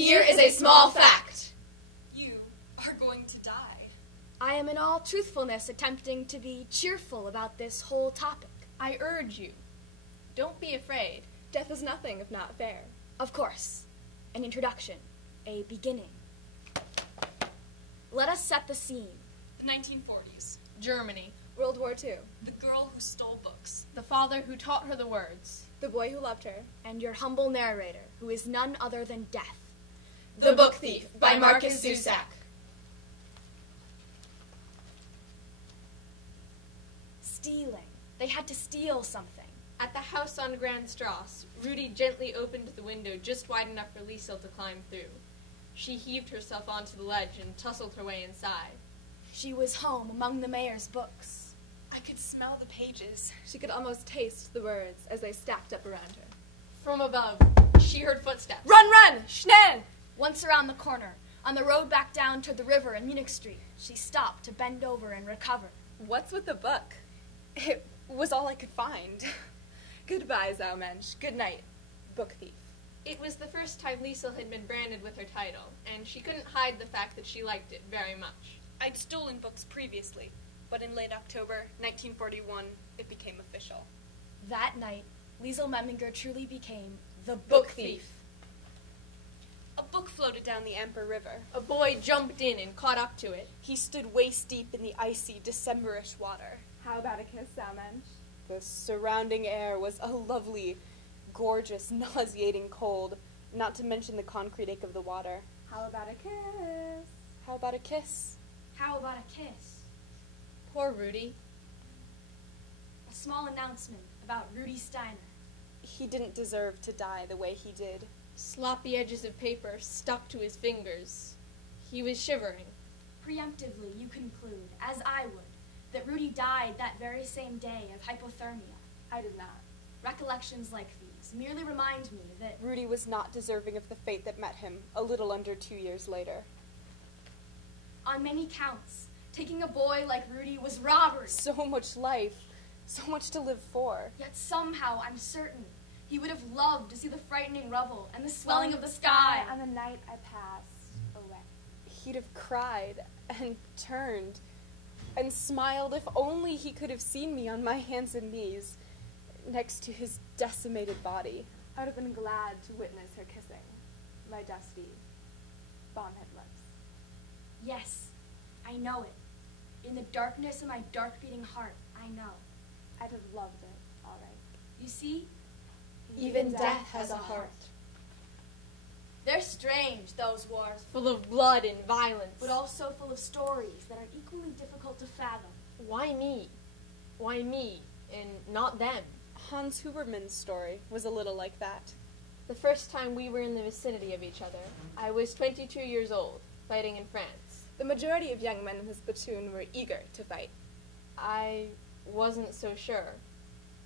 Here is a small fact. You are going to die. I am in all truthfulness attempting to be cheerful about this whole topic. I urge you, don't be afraid. Death is nothing if not fair. Of course, an introduction, a beginning. Let us set the scene. The 1940s. Germany. World War II. The girl who stole books. The father who taught her the words. The boy who loved her. And your humble narrator, who is none other than Death. The Book Thief by Marcus Zusak. Stealing. They had to steal something. At the house on Grand Strasse, Rudy gently opened the window just wide enough for Liesel to climb through. She heaved herself onto the ledge and tussled her way inside. She was home among the mayor's books. I could smell the pages. She could almost taste the words as they stacked up around her. From above, she heard footsteps. Run, run! Schnell! Once around the corner, on the road back down toward the river in Munich Street, she stopped to bend over and recover. What's with the book? It was all I could find. Goodbye, Zaumensch. Good night, Book Thief. It was the first time Liesel had been branded with her title, and she couldn't hide the fact that she liked it very much. I'd stolen books previously, but in late October 1941, it became official. That night, Liesel Memminger truly became the Book Thief. A book floated down the Amper River. A boy jumped in and caught up to it. He stood waist deep in the icy, Decemberish water. How about a kiss, Zaumensch? The surrounding air was a lovely, gorgeous, nauseating cold, not to mention the concrete ache of the water. How about a kiss? How about a kiss? How about a kiss? Poor Rudy. A small announcement about Rudy Steiner. He didn't deserve to die the way he did. Sloppy edges of paper stuck to his fingers. He was shivering. Preemptively, you conclude, as I would, that Rudy died that very same day of hypothermia. I did not. Recollections like these merely remind me that Rudy was not deserving of the fate that met him a little under 2 years later. on many counts, taking a boy like Rudy was robbery. So much life, so much to live for. Yet somehow, I'm certain, he would have loved to see the frightening rubble and the swelling of the sky. On the night I passed away. He'd have cried and turned and smiled if only he could have seen me on my hands and knees next to his decimated body. I would have been glad to witness her kissing my dusty, bombhead lips. Yes, I know it. In the darkness of my dark-beating heart, I know. I'd have loved it, all right. You see, Even death has a heart. they're strange, those wars, Full of blood and violence. but also full of stories that are equally difficult to fathom. Why me? Why me, and not them? Hans Huberman's story was a little like that. The first time we were in the vicinity of each other, I was 22 years old, fighting in France. The majority of young men in his platoon were eager to fight. I wasn't so sure.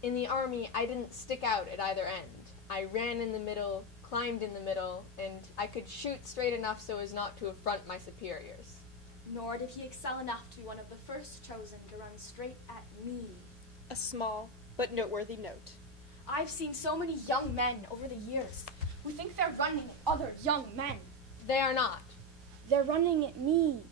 In the army, I didn't stick out at either end. I ran in the middle, climbed in the middle, and I could shoot straight enough so as not to affront my superiors. Nor did he excel enough to be one of the first chosen to run straight at me. A small but noteworthy note. I've seen so many young men over the years who think they're running at other young men. They are not. They're running at me.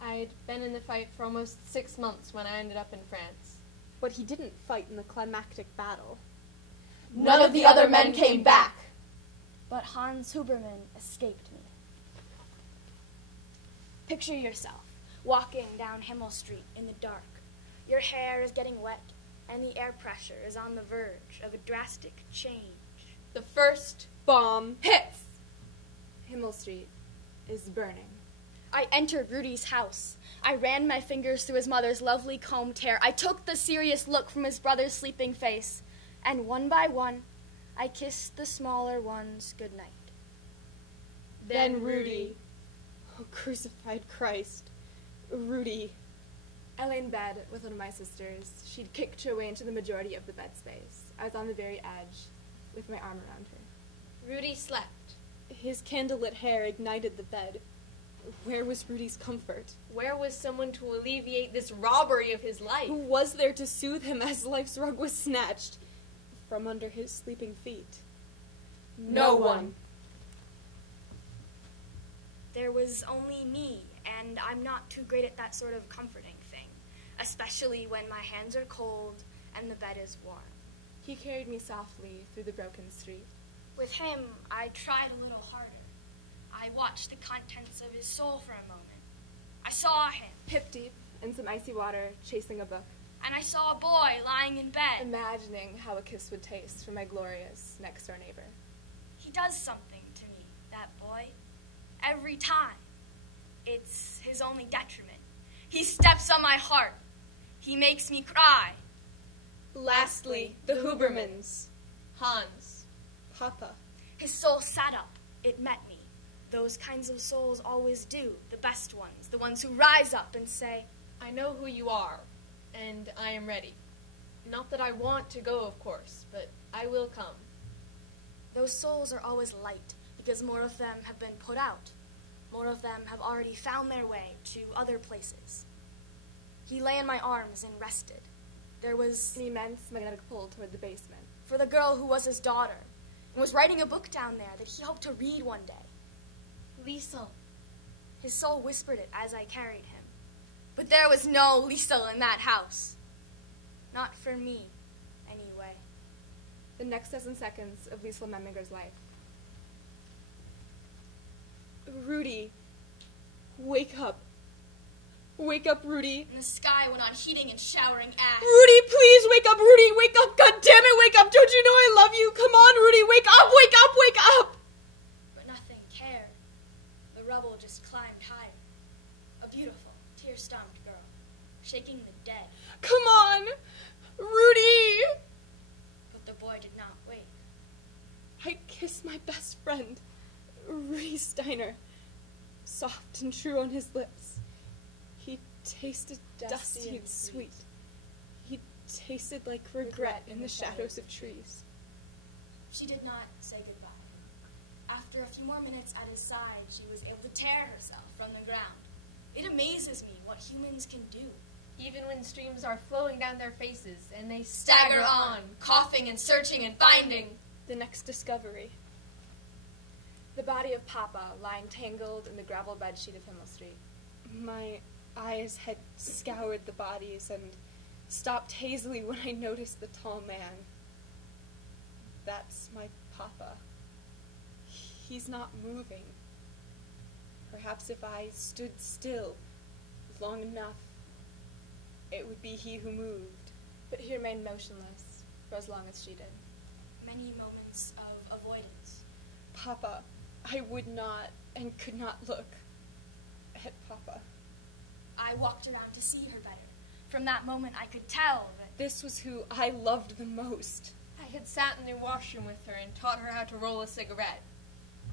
I'd been in the fight for almost 6 months when I ended up in France. But he didn't fight in the climactic battle. None of the other men came back. But Hans Huberman escaped me. Picture yourself walking down Himmel Street in the dark. Your hair is getting wet, and the air pressure is on the verge of a drastic change. The first Bomb Hits! Himmel Street is burning. I entered Rudy's house. I ran my fingers through his mother's lovely combed hair. I took the serious look from his brother's sleeping face, and one by one, I kissed the smaller ones good night. Then Rudy. Oh, crucified Christ. Rudy. I lay in bed with one of my sisters. She'd kicked her way into the majority of the bed space. I was on the very edge, with my arm around her. Rudy slept. His candlelit hair ignited the bed. Where was Rudy's comfort? Where was someone to alleviate this robbery of his life? Who was there to soothe him as life's rug was snatched from under his sleeping feet? No one. There was only me, and I'm not too great at that sort of comforting thing, especially when my hands are cold and the bed is warm. He carried me softly through the broken street. With him, I tried a little harder. I watched the contents of his soul for a moment. I saw him, Hip deep in some icy water, chasing a book, and I saw a boy lying in bed. imagining how a kiss would taste from my glorious next-door neighbor. He does something to me, that boy. Every time. It's his only detriment. He steps on my heart. He makes me cry. Lastly, the Hubermans. Hans. Papa. His soul sat up. It met me. Those kinds of souls always do, the best ones, the ones who rise up and say, I know who you are, and I am ready. Not that I want to go, of course, but I will come. those souls are always light because more of them have been put out. More of them have already found their way to other places. He lay in my arms and rested. There was An immense magnetic pull toward the basement. for the girl who was his daughter and was writing a book down there that he hoped to read one day. Liesel. His soul whispered it as I carried him. But there was no Liesel in that house. Not for me, anyway. The next dozen seconds of Liesel Memminger's life. Rudy, wake up. Wake up, Rudy. And the sky went on heating and showering ash. Rudy, please wake up, Rudy. Wake up. God damn it, wake up. Don't you know I love you? Come on, Rudy. Wake up, wake up, wake up. But nothing cared. The rubble just climbed higher. A beautiful, tear-stamped girl, shaking the dead. Come on, Rudy. But the boy did not wake. I kissed my best friend, Rudy Steiner, soft and true on his lips. He tasted dusty and sweet. He tasted like regret in the shadows of trees. She did not say goodbye. After a few more minutes at his side, she was able to tear herself from the ground. It amazes me what humans can do. Even when streams are flowing down their faces and they Stagger on, coughing and searching and finding. The next discovery. The body of Papa lying tangled in the gravel bed sheet of Himmel Street. My eyes had scoured the bodies and stopped hazily when I noticed the tall man. That's my Papa. He's not moving. Perhaps if I stood still long enough, it would be he who moved. But he remained motionless for as long as she did. Many moments of avoidance. Papa, I would not and could not look at Papa. I walked around to see her better. From that moment, I could tell that This was who I loved the most. I had sat in the washroom with her and taught her how to roll a cigarette.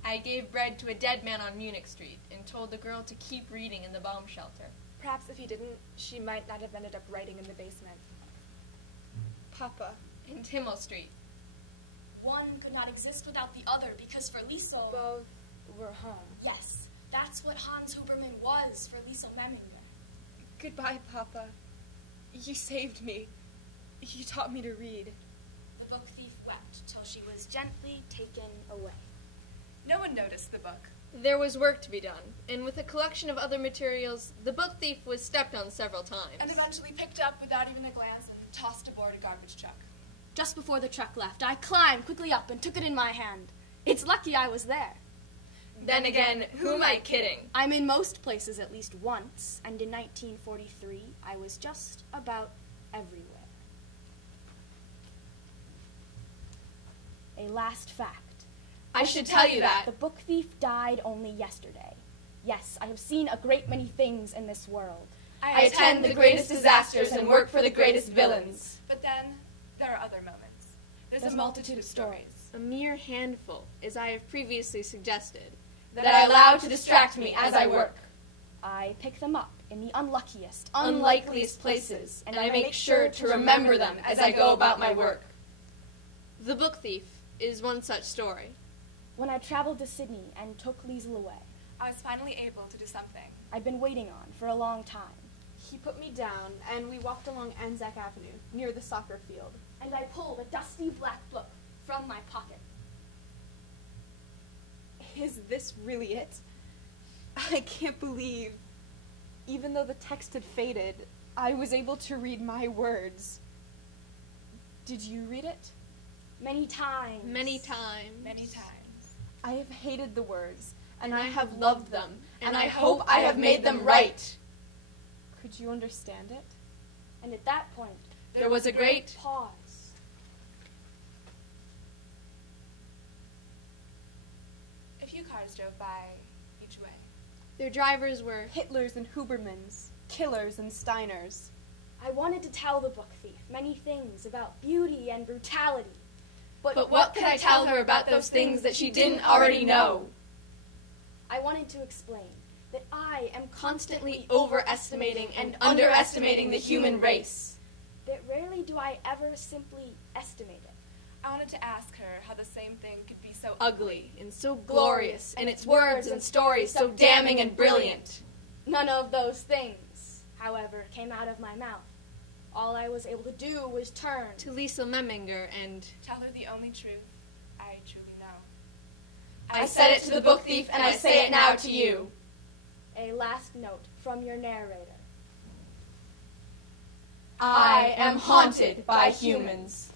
I gave bread to a dead man on Munich Street and told the girl to keep reading in the bomb shelter. Perhaps if he didn't, she might not have ended up writing in the basement. Papa, And Himmel Street. one could not exist without the other because for Liesel, Both were home. yes, that's what Hans Huberman was for Liesel Memminger. goodbye, Papa. You saved me. You taught me to read. The book thief wept till she was gently taken away. No one noticed the book. There was work to be done, and with a collection of other materials, the book thief was stepped on several times. And eventually picked up without even a glance and tossed aboard a garbage truck. Just before the truck left, I climbed quickly up and took it in my hand. It's lucky I was there. Then again, who am I kidding? I'm in most places at least once, and in 1943, I was just about everywhere. A last fact. I should tell you that. The book thief died only yesterday. Yes, I have seen a great many things in this world. I attend the greatest disasters and work for the greatest villains. But then, there are other moments. There's a multitude of stories. A mere handful, as I have previously suggested, That I allow to distract me as I work. I pick them up in the unluckiest, unlikeliest places, and I make sure to remember them as I go about my work. The Book Thief is one such story. When I traveled to Sydney and took Liesel away, I was finally able to do something. I'd been waiting on for a long time. He put me down, and we walked along Anzac Avenue, near the soccer field. And I pulled a dusty black book from my pocket. Is this really it? I can't believe, even though the text had faded, I was able to read my words. Did you read it? Many times. Many times. Many times. I have hated the words, And I have loved them, and I hope I have made them right. Could you understand it? And at that point, There was a great pause. A few cars drove by each way. Their drivers were Hitlers and Hubermans, killers and Steiners. I wanted to tell the book thief many things about beauty and brutality. But what could I tell her about those things that she didn't already know? I wanted to explain that I am Constantly overestimating and underestimating the human race. that rarely do I ever simply estimate it. I wanted to ask her how the same thing could be so Ugly and so glorious, and its words and stories so damning and brilliant. None of those things, however, came out of my mouth. All I was able to do was turn To Lisa Memminger and Tell her the only truth I truly know. I said it to the book thief, and I say it now to you. a last note from your narrator. I am haunted by humans.